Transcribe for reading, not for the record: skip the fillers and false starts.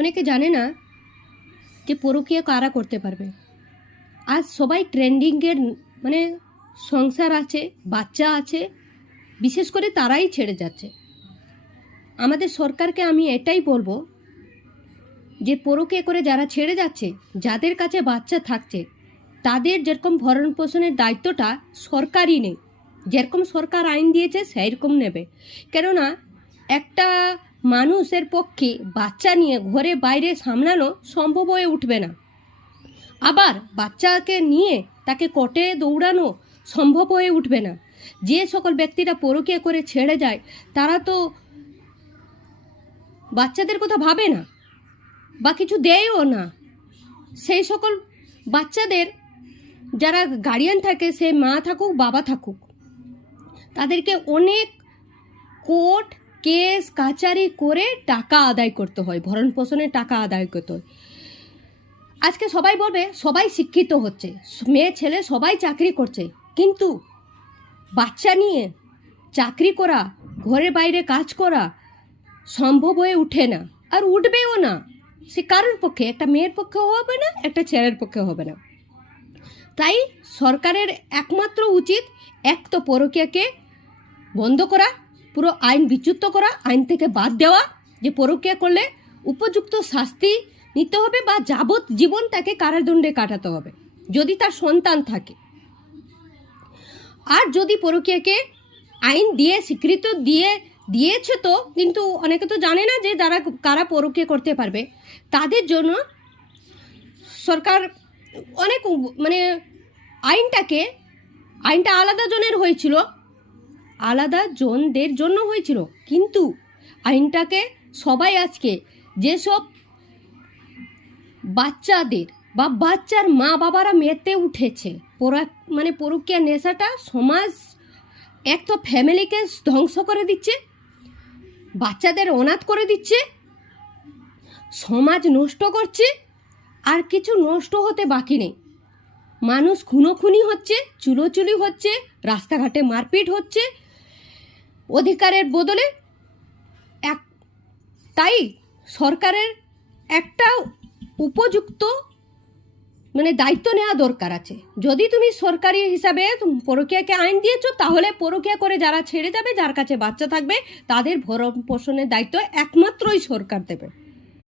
অনেকে জানে না যে পরকীয়া কারা করতে পারবে। আজ সবাই ট্রেন্ডিংয়ের মানে সংসার আছে, বাচ্চা আছে, বিশেষ করে তারাই ছেড়ে যাচ্ছে। আমাদের সরকারকে আমি এটাই বলবো যে পরকীয়া করে যারা ছেড়ে যাচ্ছে, যাদের কাছে বাচ্চা থাকছে, তাদের যেরকম ভরণ পোষণের দায়িত্বটা সরকারই নেই। যেরকম সরকার আইন দিয়েছে সেইরকম নেবে। কেননা একটা মানুষের পক্ষে বাচ্চা নিয়ে ঘরে বাইরে সামলানো সম্ভব হয়ে উঠবে না। আবার বাচ্চাকে নিয়ে তাকে কোর্টে দৌড়ানো সম্ভব হয়ে উঠবে না। যে সকল ব্যক্তিরা পরকীয়া করে ছেড়ে যায় তারা তো বাচ্চাদের কথা ভাবে না বা কিছু দেয়ও না। সেই সকল বাচ্চাদের যারা গার্ডিয়ান থাকে, সে মা থাকুক বাবা থাকুক, তাদেরকে অনেক কোর্ট কেস কাচারি করে টাকা আদায় করতে হয়, ভরণ পোষণের টাকা আদায় করতে হয়। আজকে সবাই বলবে সবাই শিক্ষিত হচ্ছে, মেয়ে ছেলে সবাই চাকরি করছে, কিন্তু বাচ্চা নিয়ে চাকরি করা, ঘরের বাইরে কাজ করা সম্ভব হয়ে উঠে না, আর উঠবেও না। সে কারোর পক্ষে, একটা মেয়ের পক্ষেও হবে না, একটা ছেলের পক্ষে হবে না। তাই সরকারের একমাত্র উচিত এক তো পরকীয়াকে বন্ধ করা, পুরো আইন বিচ্যুত করা, আইন থেকে বাদ দেওয়া, যে পরকীয়া করলে উপযুক্ত শাস্তি নিতে হবে বা যাবজ্জীবন তাকে কারাদণ্ডে কাটাতে হবে যদি তার সন্তান থাকে। আর যদি পরকীয়াকে আইন দিয়ে স্বীকৃত দিয়েছে তো, কিন্তু অনেকে তো জানে না যে যারা কারা পরকীয়া করতে পারবে, তাদের জন্য সরকার অনেক মানে আইনটা আলাদা জনের হয়েছিল, আলাদা জনদের জন্য হয়েছিল, কিন্তু আইনটাকে সবাই আজকে যেসব বাচ্চাদের বা বাচ্চার মা বাবারা মেতে উঠেছে, পরকীয়া নেশাটা সমাজ এক তো ফ্যামিলিকে ধ্বংস করে দিচ্ছে, বাচ্চাদের অনাথ করে দিচ্ছে, সমাজ নষ্ট করছে, আর কিছু নষ্ট হতে বাকি নেই। মানুষ খুনোখুনি হচ্ছে, চুলোচুলি হচ্ছে, রাস্তাঘাটে মারপিট হচ্ছে অধিকারের বদলে। তাই সরকারের একটা উপযুক্ত দায়িত্ব নেওয়া দরকার আছে। যদি তুমি সরকারি হিসাবে পরকীয়াকে আইন দিয়েছো, তাহলে পরকীয়া করে যারা ছেড়ে যাবে, যার কাছে বাচ্চা থাকবে, তাদের ভরণ পোষণের দায়িত্ব একমাত্রই সরকার দেবে।